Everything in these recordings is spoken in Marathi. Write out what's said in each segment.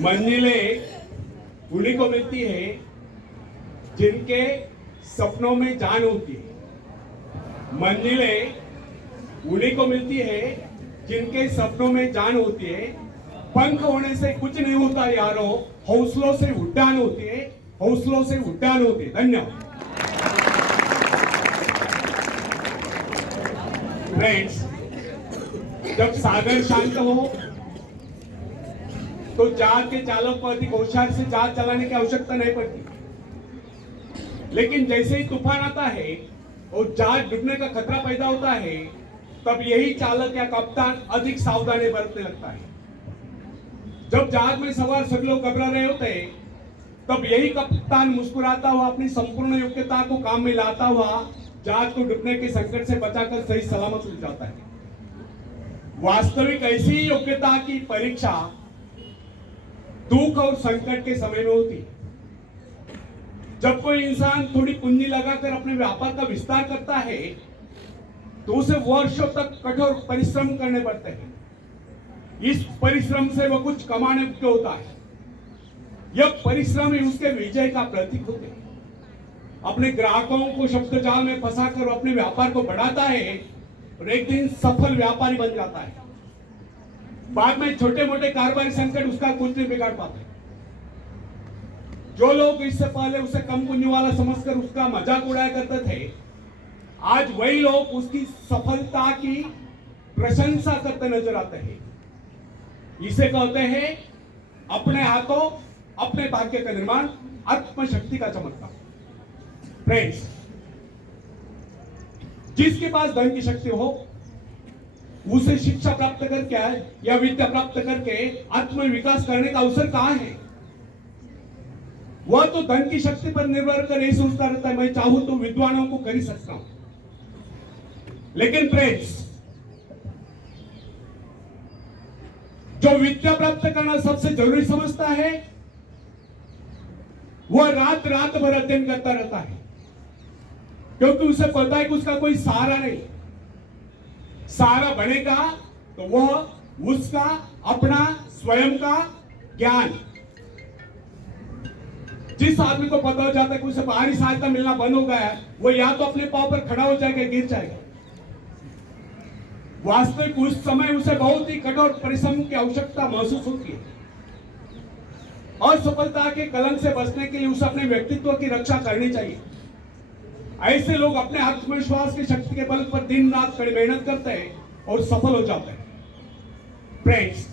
मंजिलें उन्हीं को मिलती है जिनके सपनों में जान होती है। मंजिलें उन्हीं को मिलती है जिनके सपनों में जान होती है। पंख होने से कुछ नहीं होता यारो, हौसलों से उड़ान होती है, हौसलों से उड़ान होती है। धन्यवाद। फ्रेंड्स, जब सागर शांत हो तो जहाज के चालक को अधिक होशियार से जहाज चलाने की आवश्यकता नहीं पड़ती, लेकिन जैसे ही तूफान आता है और जहाज डूबने का खतरा पैदा होता है, तब यही चालक या कप्तान अधिक सावधानी बरतने लगता है। जब जहाज में सवार सभी लोग घबरा रहे होते हैं, तब यही कप्तान मुस्कुराता हुआ अपनी संपूर्ण योग्यता को काम में लाता हुआ जहाज को डूबने के संकट से बचाकर सही सलामत ले जाता है। वास्तविक ऐसी योग्यता की परीक्षा दुख और संकट के समय में होती है। जब कोई इंसान थोड़ी पूंजी लगाकर अपने व्यापार का विस्तार करता है तो उसे वर्षों तक कठोर परिश्रम करने पड़ते हैं। इस परिश्रम से वह कुछ कमाने को होता है। यह परिश्रम ही उसके विजय का प्रतीक होते हैं। अपने ग्राहकों को शब्द जाल में फंसाकर अपने व्यापार को बढ़ाता है और एक दिन सफल व्यापारी बन जाता है। बाद में छोटे मोटे कारोबारी संकट उसका कुछ नहीं बिगाड़ पाते। जो लोग इससे पहले उसे कम पूंजी वाला समझकर उसका मजाक उड़ाया करते थे, आज वही लोग उसकी सफलता की प्रशंसा करते नजर आते हैं। इसे कहते हैं अपने हाथों अपने भाग्य का निर्माण, आत्मशक्ति का चमत्कार। फ्रेंड्स, जिसके पास धन की शक्ति हो उसे शिक्षा प्राप्त करके या विद्या प्राप्त करके आत्म विकास करने का अवसर कहां है? वह तो धन की शक्ति पर निर्भर कर यही सोचता रहता है, मैं चाहूं तो विद्वानों को कर ही सकता हूं। लेकिन फ्रेंड्स, जो विद्या प्राप्त करना सबसे जरूरी समझता है, वह रात रात भर अध्ययन करता रहता है, क्योंकि उसे पता है कि उसका कोई सहारा नहीं। सहारा बनेगा तो वह उसका अपना स्वयं का ज्ञान। जिस आदमी को पता हो जाता है कि उसे बाहरी सहायता मिलना बंद हो गया है, वो या तो अपने पांव पर खड़ा हो जाएगा, गिर जाएगा। वास्तविक उस समय उसे बहुत ही कठोर परिश्रम की आवश्यकता महसूस होती है। असफलता के कलंक से बचने के लिए उसे अपने व्यक्तित्व की रक्षा करनी चाहिए। ऐसे लोग अपने आत्मविश्वास की शक्ति के बल पर दिन रात कड़ी मेहनत करते हैं और सफल हो जाते हैं। फ्रेंड्स,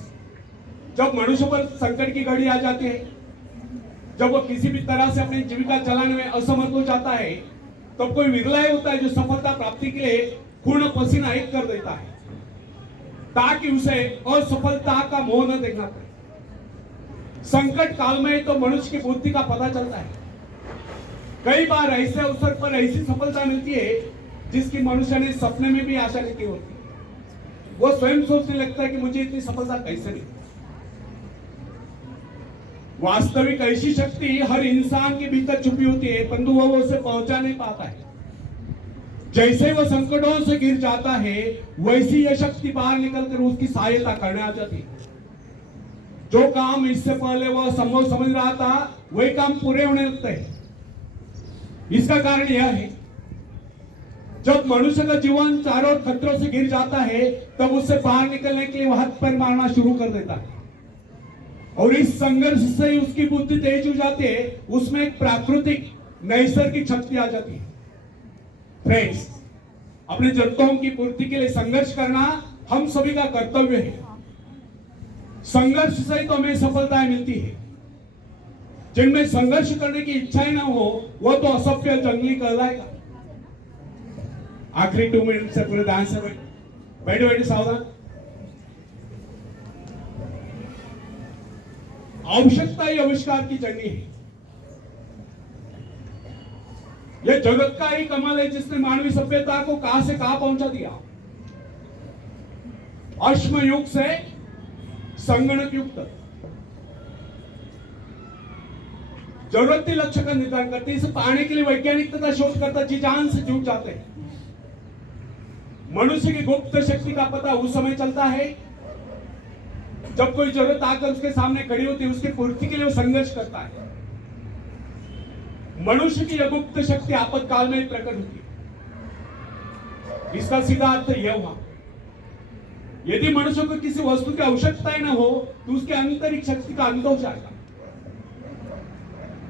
जब मनुष्य पर संकट की घड़ी आ जाती है, जब वो किसी भी तरह से अपनी जीविका चलाने में असमर्थ हो जाता है, तब कोई विरला होता है जो सफलता प्राप्ति के लिए खून पसीना एक कर देता है, ताकि उसे असफलता का मोह न देखना पड़े। संकट काल में तो मनुष्य की बुद्धि का पता चलता है। कई बार ऐसे अवसर पर ऐसी सफलता मिलती है जिसकी मनुष्य ने सपने में भी आशा नहीं की होती। वो स्वयं सोचने लगता है कि मुझे इतनी सफलता कैसे मिली। वास्तविक ऐसी शक्ति हर इंसान के भीतर छुपी होती है, परंतु वो उसे पहुंचा नहीं पाता है। जैसे वह संकटों से गिर जाता है, वैसी यह शक्ति बाहर निकलकर उसकी सहायता करने आ जाती है। जो काम इससे पहले वह संभव समझ रहा था, वही काम पूरे होने लगते हैं। इसका कारण यह है, जब मनुष्य का जीवन चारों ओर खतरों से घिर जाता है, तब उससे बाहर निकलने के लिए वह हाथ पैर मारना शुरू कर देता है, और इस संघर्ष से ही उसकी बुद्धि तेज हो जाती है। उसमें एक प्राकृतिक नैसर्गिक शक्ति आ जाती है। फ्रेंड्स, अपने जरूरतों की पूर्ति के लिए संघर्ष करना हम सभी का कर्तव्य है। संघर्ष से ही तो हमें सफलताएं मिलती है। जिनमें संघर्ष करने की इच्छाएं ना हो, वो तो असभ्य जंगली कहलाएगा। आखिरी 2 मिनट से पूरे ध्यान से बैठे बैठे सावधान। आवश्यकता ही आविष्कार की जंगी है। यह जगत का ही कमाल है जिसने मानवीय सभ्यता को कहां से कहां पहुंचा दिया। अश्म युग से संगणक युग तक जरूरती लक्ष्य का निर्धारण करते, इसे पाने के लिए वैज्ञानिक तथा शोधकर्ता जी जान से जुट जाते हैं। मनुष्य की गुप्त शक्ति का पता उस समय चलता है जब कोई जरूरत आकर उसके सामने खड़ी होती है, उसकी पूर्ति के लिए वो संघर्ष करता है। मनुष्य की अगुप्त शक्ति आपातकाल में प्रकट होती है। इसका सीधा अर्थ यह हुआ, यदि मनुष्य को किसी वस्तु की आवश्यकता ही न हो तो उसके आंतरिक शक्ति का अंत हो जाएगा।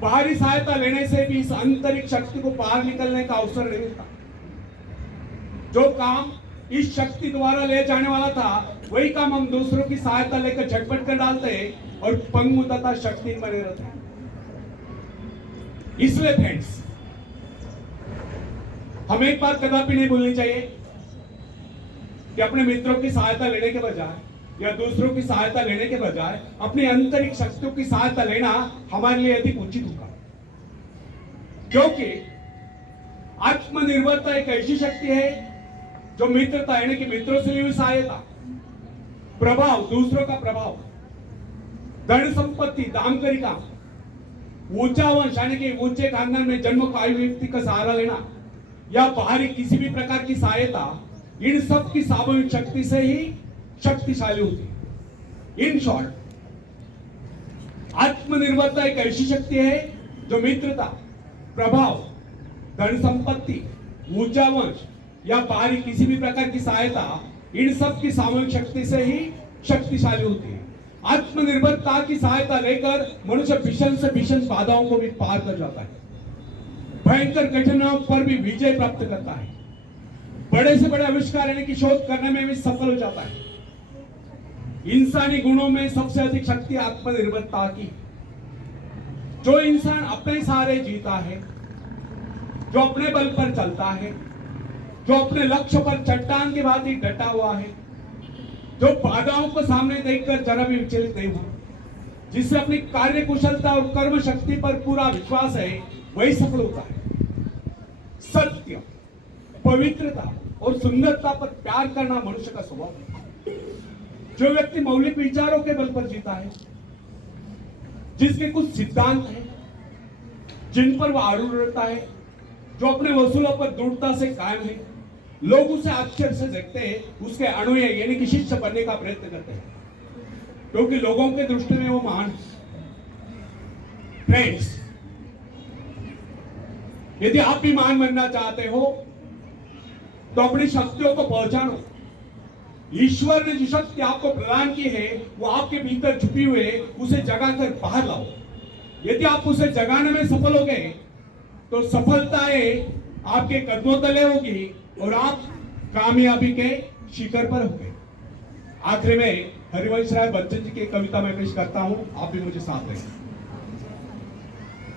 बाहरी सहायता लेने से भी इस आंतरिक शक्ति को पार निकलने का अवसर नहीं मिलता। जो काम इस शक्ति द्वारा ले जाने वाला था, वही काम हम दूसरों की सहायता लेकर झटपट कर डालते हैं और पंगु तथा शक्तिहीन बने रहते हैं। इसलिए फ्रेंड्स, हमें एक बात कदापि नहीं भूलनी चाहिए कि अपने मित्रों की सहायता लेने के बजाय या दूसरों की सहायता लेने के बजाय अपनी आंतरिक शक्तियों की सहायता लेना हमारे लिए अधिक उचित होगा। क्योंकि आत्मनिर्भरता एक ऐसी शक्ति है जो मित्रता यानी कि मित्रों से ली हुई सहायता, प्रभाव, दूसरों का प्रभाव, धन संपत्ति, दामकरी का, ऊंचा वंश यानी कि ऊंचे खानदान में जन्म पाई व्यक्ति का सहारा लेना या बाहरी किसी भी प्रकार की सहायता, इन सब की सामूहिक शक्ति से ही शक्तिशाली होती है। इन शॉर्ट, आत्मनिर्भरता एक ऐसी शक्ति है जो मित्रता, प्रभाव, धन संपत्ति, ऊंचा वंश या बाहरी किसी भी प्रकार की सहायता, इन सब की सामूहिक शक्ति से ही शक्तिशाली होती है। आत्मनिर्भरता की सहायता लेकर मनुष्य भीषण से भीषण बाधाओं को भी पार कर जाता है, भयंकर कठिनाइयों पर भी विजय प्राप्त करता है, बड़े से बड़े आविष्कार यानी कि शोध करने में भी सफल हो जाता है। इंसानी गुणों में सबसे अधिक शक्ति आत्मनिर्भरता की। जो इंसान अपने सहारे जीता है, जो अपने बल पर चलता है, जो अपने लक्ष्य पर चट्टान के भांति डटा हुआ है, जो बाधाओं को सामने देखकर जरा भी विचलित नहीं हुआ, जिससे अपनी कार्य कुशलता और कर्म शक्ति पर पूरा विश्वास है, वही सफल होता है। सत्य, पवित्रता और सुंदरता पर प्यार करना मनुष्य का स्वभाव है। जो व्यक्ति मौलिक विचारों के बल पर जीता है, जिसके कुछ सिद्धांत हैं जिन पर वह आरूढ़ रहता है, जो अपने वसूलों पर दृढ़ता से कायम है, लोग उसे आश्चर्य से देखते हैं, उसके अनुयायी यानी कि शिष्य बनने का प्रयत्न करते हैं, क्योंकि लोगों के दृष्टि में वो महान है। फ्रेंड्स, यदि आप भी महान बनना चाहते हो तो अपनी शक्तियों को पहचानो। ईश्वर ने जो शक्ति आपको प्रदान की है, वो आपके भीतर छुपी हुई है, उसे जगाकर बाहर लाओ। यदि आप उसे जगाने में सफल हो गए तो सफलताएं आपके कदमों तले होगी और आप कामयाबी के शिखर पर होंगे। आखिर में हरिवंश राय बच्चन जी की कविता में पेश करता हूं, आप भी मुझे साथ दें।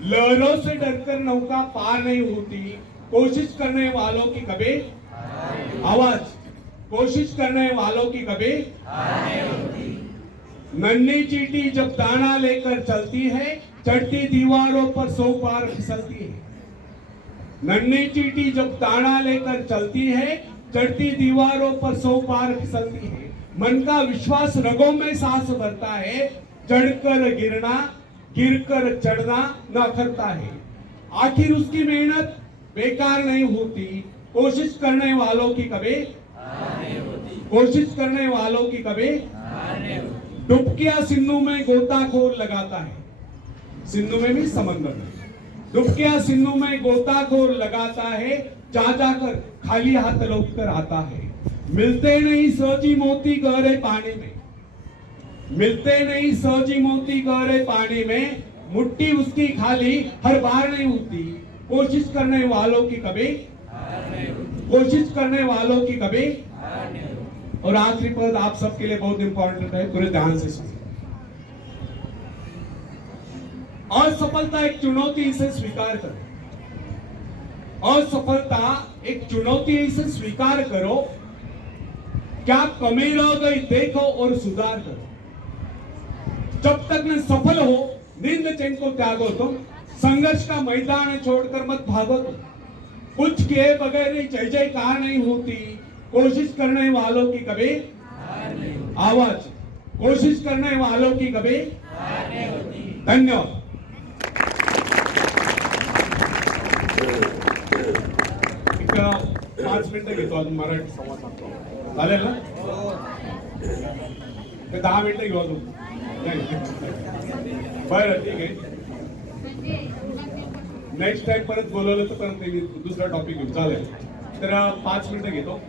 लहरों से डरकर नौका पार नहीं होती, कोशिश करने वालों की कभी आवाज, कोशिश करने वालों की कभी नन्ही चींटी जब दाना लेकर चलती है, चढ़ती दीवारों पर 100 बार फिसलती है। नन्ही चींटी जब दाना लेकर चलती है, चढ़ती दीवारों पर 100 बार फिसलती है। मन का विश्वास रगों में सांस भरता है, चढ़कर गिरना, गिरकर चढ़ना न करता है। आखिर उसकी मेहनत बेकार नहीं होती, कोशिश करने वालों की कभी कोशिश करने वालों की कभी डुबकियां सिंधु में गोताखोर लगाता है। सिंधु में भी समंदर में डुबकियां सिंधु में गोताखोर लगाता है, जा जाकर खाली हाथ लौट कर आता है। मिलते नहीं सोजी मोती गहरे पानी में, मिलते नहीं सोजी मोती गहरे पानी में, मुट्ठी उसकी खाली हर बार नहीं होती, कोशिश करने वालों की कभी कोशिश करने वालों की कभी। और आखिरी पद आप सबके लिए बहुत इंपॉर्टेंट है, पूरे ध्यान से सुनिए। असफलता एक चुनौती, इसे स्वीकार करो। असफलता एक चुनौती, इसे स्वीकार करो। क्या कमी रह गई देखो और सुधार करो। जब तक न सफल हो, नींद चैन को त्यागो तुम, संघर्ष का मैदान छोड़कर मत भागो तुम। कुछ किए बगैर जय जयकार नहीं होती, कोशिश करने वालों की कभी आवाज, कोशिश करने वालों की कभी। धन्यवाद। एक 5 मिनिटं घेतो, अजून मराठी संवाद साधतो, चालेल ना? तर 10 मिनिटं घेऊ अजून. बरं ठीक आहे. नेक्स्ट टाइम परत बोलवलं तर परत मी दुसरा टॉपिक घेऊ, चालेल. तर 5 मिनिटं घेतो.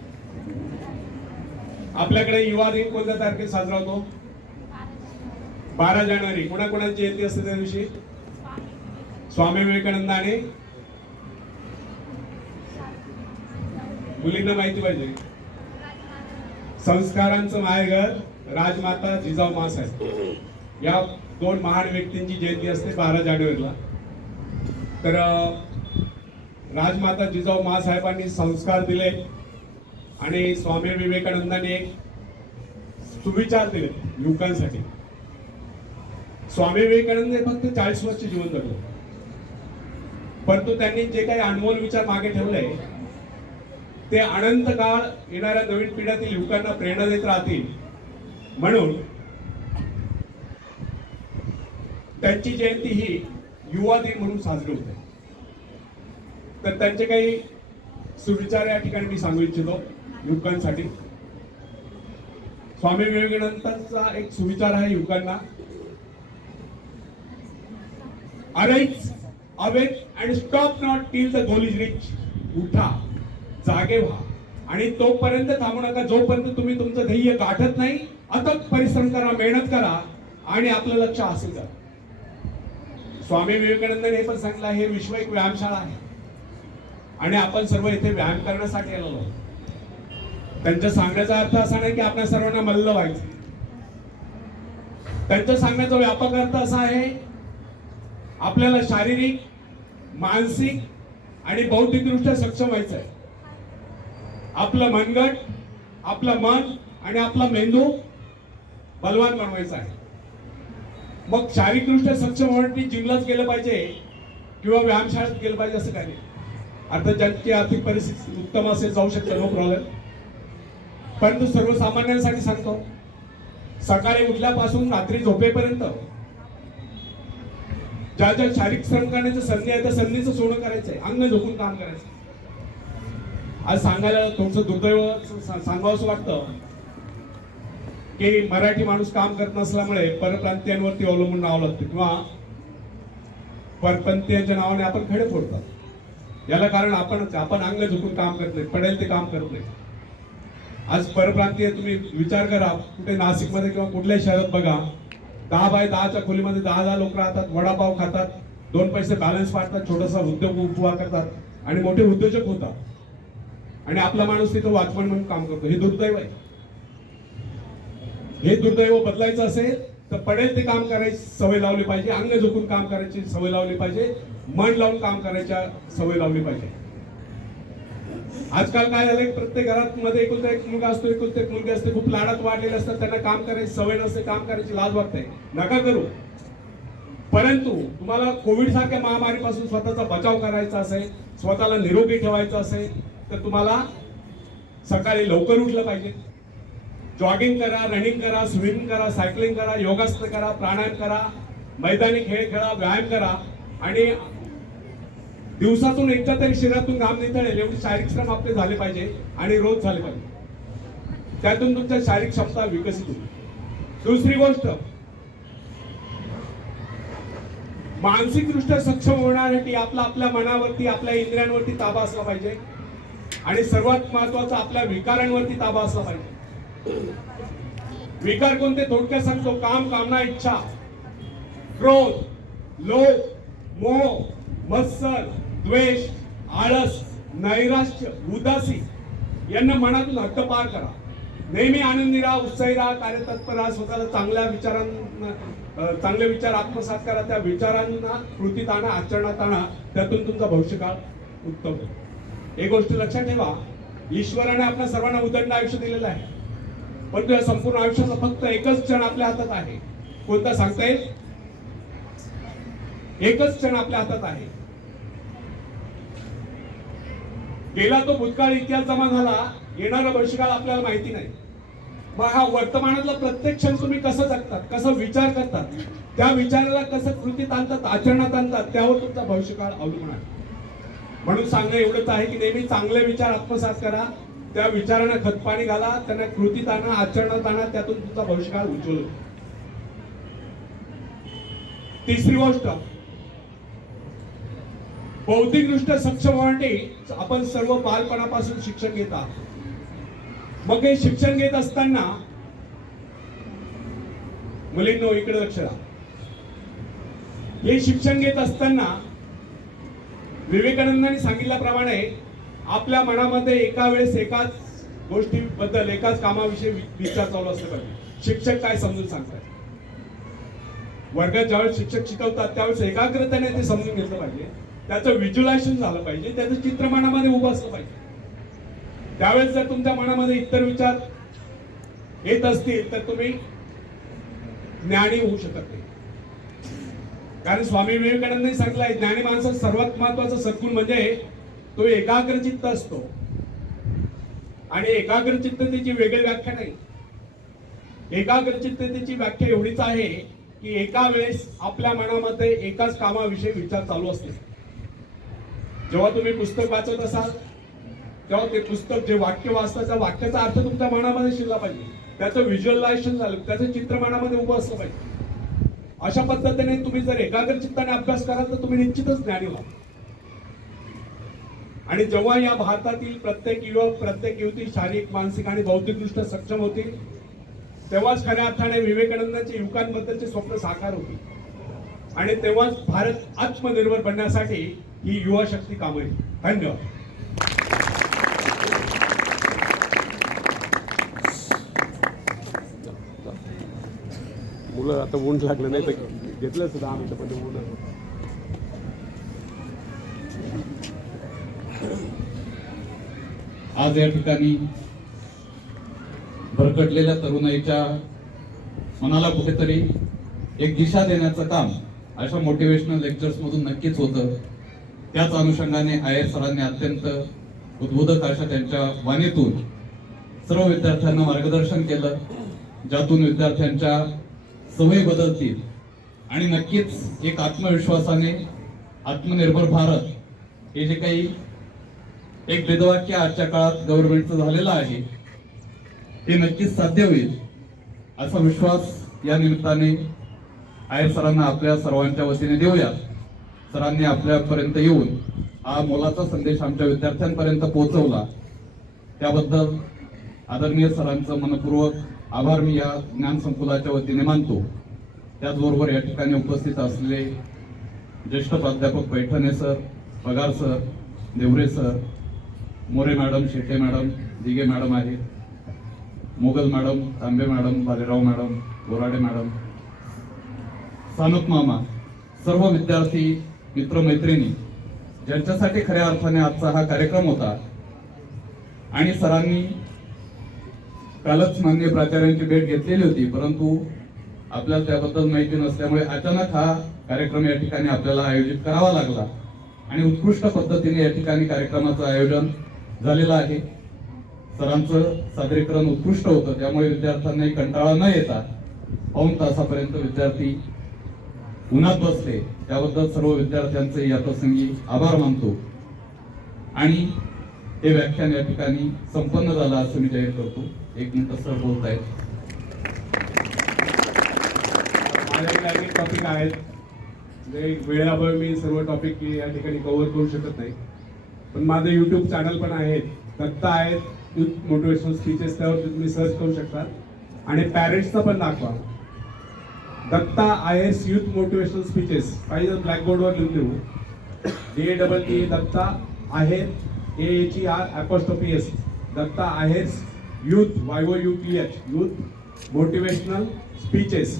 आपल्याकडे युवा दिन कोणत्या तारखेला साजरा होतो? 12 जानेवारी. कोणाकोणाची जयंती असते त्या दिवशी? स्वामी विवेकानंद आणि मुलींना माहिती पाहिजे, संस्कारांचं माहेरघर राजमाता जिजाऊ माँसाहेब या 2 महान व्यक्तींची जयंती असते 12 जानेवारीला. तर राजमाता जिजाऊ माँसाहेबांनी संस्कार दिले आणि स्वामी विवेकानंदांनी एक सुविचार दिले युवकांसाठी. स्वामी विवेकानंद हे फक्त 40 वर्ष जीवन जगले, परंतु त्यांनी जे काही अनमोल विचार मागे ठेवले ते अनंत काळ येणाऱ्या नवीन पिढ्यातील युवकांना प्रेरणा देत राहतील. म्हणून त्यांची जयंती ही युवा दिन म्हणून साजरी होते. तर त्यांचे काही सुविचार या ठिकाणी मी सांगू इच्छितो युवकांसाठी. स्वामी विवेकानंदांचा एक सुविचार आहे युवकांना, arise, awake and stop not till the goal is rich. उठा, जागे व्हा आणि तोपर्यंत थांबू नका जोपर्यंत तुम्ही तुमचं ध्येय गाठत नाही. अथक परिश्रम करा, मेहनत करा आणि आपलं लक्ष हासिल करा. स्वामी विवेकानंदांनी हे पण सांगितलं, हे विश्व एक व्यायामशाळा आहे आणि आपण सर्व इथे व्यायाम करण्यासाठी आलेलो आहोत. त्यांच्या सांगण्याचा अर्थ असा नाही की आपल्या सर्वांना मल्ल व्हायचं. त्यांच्या सांगण्याचा व्यापक अर्थ असा आहे, आपल्याला शारीरिक, मानसिक आणि बौद्धिकदृष्ट्या सक्षम व्हायचं आहे. आपलं मनगट, आपलं मन आणि आपला मेंदू बलवान बनवायचा आहे. मग शारीरिकदृष्ट्या सक्षम होण्यासाठी जिमलाच गेलं पाहिजे किंवा व्यायामशाळेत गेलं पाहिजे असं काही नाही. आता ज्यांची आर्थिक परिस्थिती उत्तम असेल जाऊ शकतं, नो प्रॉब्लेम. परंतु सर्वसामान्यांसाठी सांगतो, सकाळी उठल्यापासून रात्री झोपेपर्यंत ज्या ज्या शारीरिक श्रम करण्याची संधी आहे त्या संधीचं सोनं करायचंय, अंग झोपून काम करायचं. आज सांगायला थोडंसं दुर्दैव सांगावं असं वाटतं की मराठी माणूस काम करत नसल्यामुळे परप्रांतीयांवरती अवलंबून राहावं लागतं किंवा परप्रांतीयांच्या नावाने आपण खडे फोडतात. याला कारण आपण अंग झोपून काम करत नाही, पडेल ते काम करत नाही. आज परप्रांतीय तुम्ही विचार करा, कुठे नाशिकमध्ये किंवा कुठल्याही शहरात बघा, 10 बाय 10च्या खोलीमध्ये 10 लोक राहतात, वडापाव खातात, 2 पैसे बॅलन्स पाडतात, छोटासा उद्योग उभा करतात आणि मोठे उद्योजक होतात. आणि आपला माणूस तिथं वॉचमन म्हणून काम करतो. हे दुर्दैव आहे. हे दुर्दैव बदलायचं असेल तर पडेल ते काम करायची सवय लावली पाहिजे, अंग झोपून काम करायची सवय लावली पाहिजे, मन लावून काम करायच्या सवय लावली पाहिजे. आजकाल काय झालंय, प्रत्येक घरात मध्ये एकुलता एक मुलगा असतो, एकुलता एक मुलगी असते, खूप लाडात वाढलेले असतात, त्यांना काम करायची सवय नसते, काम करायची लाज वाटते. नका करू. परंतु तुम्हाला कोविड सारख्या महामारीपासून स्वतःचा बचाव करायचा असेल, स्वतःला निरोगी ठेवायचं असेल तर तुम्हाला सकाळी लवकर उठलं पाहिजे. जॉगिंग करा, रनिंग करा, स्विमिंग करा, सायकलिंग करा, योगासन करा, प्राणायाम करा, मैदानी खेळ खेळा, व्यायाम करा आणि दिवसातून एकदा तरी शरीरातून घाम निथळेल एवढे शारीरिक श्रम आपले झाले पाहिजे आणि रोज झाले पाहिजे. त्यातून तुमच्या शारीरिक क्षमता विकसित होईल. दुसरी गोष्ट, मानसिकदृष्ट्या सक्षम होण्यासाठी आपल्या मनावरती, आपल्या इंद्रियांवरती ताबा असला पाहिजे आणि सर्वात महत्वाचा आपल्या विकारांवरती ताबा असला पाहिजे. विकार कोणते थोडक्यात सांगतो, काम, कामना, इच्छा, क्रोध, लोभ, मोह, मत्सर, द्वेष, आळस, नैराश्य, उदासी यांना मनातून हद्दपार करा. नेहमी आनंदी राहा, उत्साही राहा, कार्यतत्पर राहा, स्वतःला चांगले विचार आत्मसात करा, त्या विचारांना कृतीत आणा, आचरणात आणा, त्यातून तुमचा भविष्यकाळ उत्तम होईल. एक गोष्ट लक्षात ठेवा, ईश्वराने आपल्या सर्वांना उदंड आयुष्य दिलेलं आहे, परंतु या संपूर्ण आयुष्याचा फक्त एकच क्षण आपल्या हातात आहे. कोणता सांगता येईल? एकच क्षण आपल्या हातात आहे. गेला तो भूतकाळ इतिहास जमा झाला, येणारा भविष्यकाळ आपल्याला माहिती नाही. मग हा वर्तमानातला प्रत्येक क्षण तुम्ही कसं जगतात, कसं विचार करतात, त्या विचाराला कसं कृतीत आणतात, आचरणात आणतात, त्यावर तुमचा भविष्यकाळ अवलंबून आहे. म्हणून सांगणं एवढंच आहे की नेहमी चांगले विचार आत्मसात करा, त्या विचारांना खतपाणी घाला, त्यांना कृतीत आणा, आचरणात आणा, त्यातून तुमचा भविष्यकाळ उज्ज्वल होईल. तिसरी गोष्ट, बौद्धिकदृष्ट्या सक्षम होण्यासाठी आपण सर्व बालपणापासून शिक्षण घेत आहात. मग हे शिक्षण घेत असताना मुलींनो इकडे लक्ष द्या. हे शिक्षण घेत असताना विवेकानंदांनी सांगितल्याप्रमाणे आपल्या मनामध्ये एका वेळेस एकाच गोष्टीबद्दल, एकाच कामाविषयी विचार चालू असले पाहिजे. शिक्षक काय समजून सांगतात, वर्गात ज्यावेळेस शिक्षक शिकवतात त्यावेळेस एकाग्रतेने ते समजून घेतलं पाहिजे, त्याचं व्हिज्युअलायझेशन झालं पाहिजे, त्याचं चित्र मनामध्ये उभं असलं पाहिजे. त्यावेळेस जर तुमच्या मनामध्ये इतर विचार येत असतील तर तुम्ही ज्ञानी होऊ शकत नाही. कारण स्वामी विवेकानंदांनी सांगितलंय, ज्ञानी माणसाचं सर्वात महत्वाचं सद्गुण म्हणजे तो एकाग्रचित्त असतो. आणि एकाग्रचित्ततेची वेगळी व्याख्या नाही. एकाग्रचित्ततेची व्याख्या एवढीच आहे की एका वेळेस आपल्या मनामध्ये एकाच कामाविषयी विचार चालू असते. जेव्हा तुम्ही पुस्तक वाचत असाल तेव्हा ते पुस्तक, जे वाक्य वाचता, त्या वाक्याचा अर्थ तुमच्या मनामध्ये शिरला पाहिजे, त्याचं व्हिज्युअलायझेशन झालं, त्याचं चित्र मनामध्ये उभं असलं पाहिजे. अशा पद्धतीने तुम्ही जर एकाग्रचित्ताने अभ्यास कराल तर तुम्ही निश्चितच ज्ञानी व्हाल. आणि जेव्हा या भारतातील प्रत्येक युवक, प्रत्येक युवती शारीरिक, मानसिक आणि बौद्धिकदृष्ट्या सक्षम होतील तेव्हाच खऱ्या अर्थाने विवेकानंदांच्या युवकांबद्दलचे स्वप्न साकार होतील. आणि तेव्हाच भारत आत्मनिर्भर बनण्यासाठी ही युवा शक्ती कामी येईल. धन्यवाद. मुलं आता ऊन लागलं नाही तर घेतलं सुद्धा आम्ही पण ऊन. आज या ठिकाणी भरकटलेल्या तरुणाईच्या मनाला कुठेतरी एक दिशा देण्याचं काम अशा मोटिवेशनल लेक्चर्स मधून नक्कीच होतं. त्याच अनुषंगाने आयर सरांनी अत्यंत उद्बोधक अशा त्यांच्या वाणीतून सर्व विद्यार्थ्यांना मार्गदर्शन केलं, ज्यातून विद्यार्थ्यांच्या सवयी बदलतील आणि नक्कीच एक आत्मविश्वासाने आत्मनिर्भर भारत हे जे काही एक वेदवाक्य आजच्या काळात गव्हर्नमेंटचं झालेलं आहे ते नक्कीच साध्य होईल असा विश्वास या निमित्ताने आयर सरांना आपल्या सर्वांच्या वतीने देऊया. सरांनी आपल्यापर्यंत येऊन हा मोलाचा संदेश आमच्या विद्यार्थ्यांपर्यंत पोहोचवला, त्याबद्दल आदरणीय सरांचं मनपूर्वक आभार मी या ज्ञान संकुलाच्या वतीने मानतो. त्याचबरोबर या ठिकाणी उपस्थित असलेले ज्येष्ठ प्राध्यापक Paithane sir, Pagar sir, Deore sir, More madam, Shete madam, Dige madam आहेत, Mogal madam, Tambe madam, Balerao madam, Borade madam, Sanap मामा, सर्व विद्यार्थी मित्रमैत्रिणी ज्यांच्यासाठी खऱ्या अर्थाने आजचा हा कार्यक्रम होता. आणि सरांनी कालच माननीय प्राचार्यांची भेट घेतलेली होती, परंतु आपल्याला त्याबद्दल माहिती नसल्यामुळे अचानक हा कार्यक्रम या ठिकाणी आपल्याला आयोजित करावा लागला आणि उत्कृष्ट पद्धतीने या ठिकाणी कार्यक्रमाचं आयोजन झालेलं आहे. सरांचं सादरीकरण उत्कृष्ट होतं, त्यामुळे विद्यार्थ्यांनाही कंटाळा न येता पाऊण तासापर्यंत विद्यार्थी उन्हात बसले, त्याबद्दल सर्व विद्यार्थ्यांचे या प्रसंगी आभार मानतो. आणि हे व्याख्यान या ठिकाणी संपन्न झालं असं मी जाहीर करतो. 1 मिनिट सर बोलतायत. माझ्याकडे अनेक टॉपिक आहेत, वेळेअभावी मी सर्व टॉपिक या ठिकाणी कव्हर करू शकत नाही, पण माझं युट्यूब चॅनल पण आहे, दत्ता आहेत युथ मोटिवेशनल स्पीचेस, त्यावर तुम्ही सर्च करू शकता. आणि पॅरेंट्सचा पण दाखवा, Datta Aher's youth motivational speeches, पाहिजे ब्लॅकबोर्डवर लिहून देऊ. DATT Datta Aher AHER Datta Aher's youth YOUTH youth motivational speeches.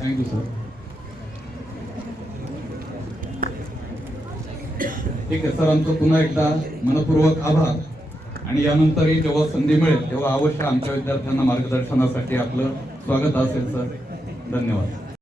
Thank you sir. ठीक आहे, सरांचं पुन्हा एकदा मनपूर्वक आभार. आणि यानंतरही जेव्हा संधी मिळेल तेव्हा अवश्य आमच्या विद्यार्थ्यांना मार्गदर्शनासाठी आपलं स्वागत असेल सर. धन्यवाद.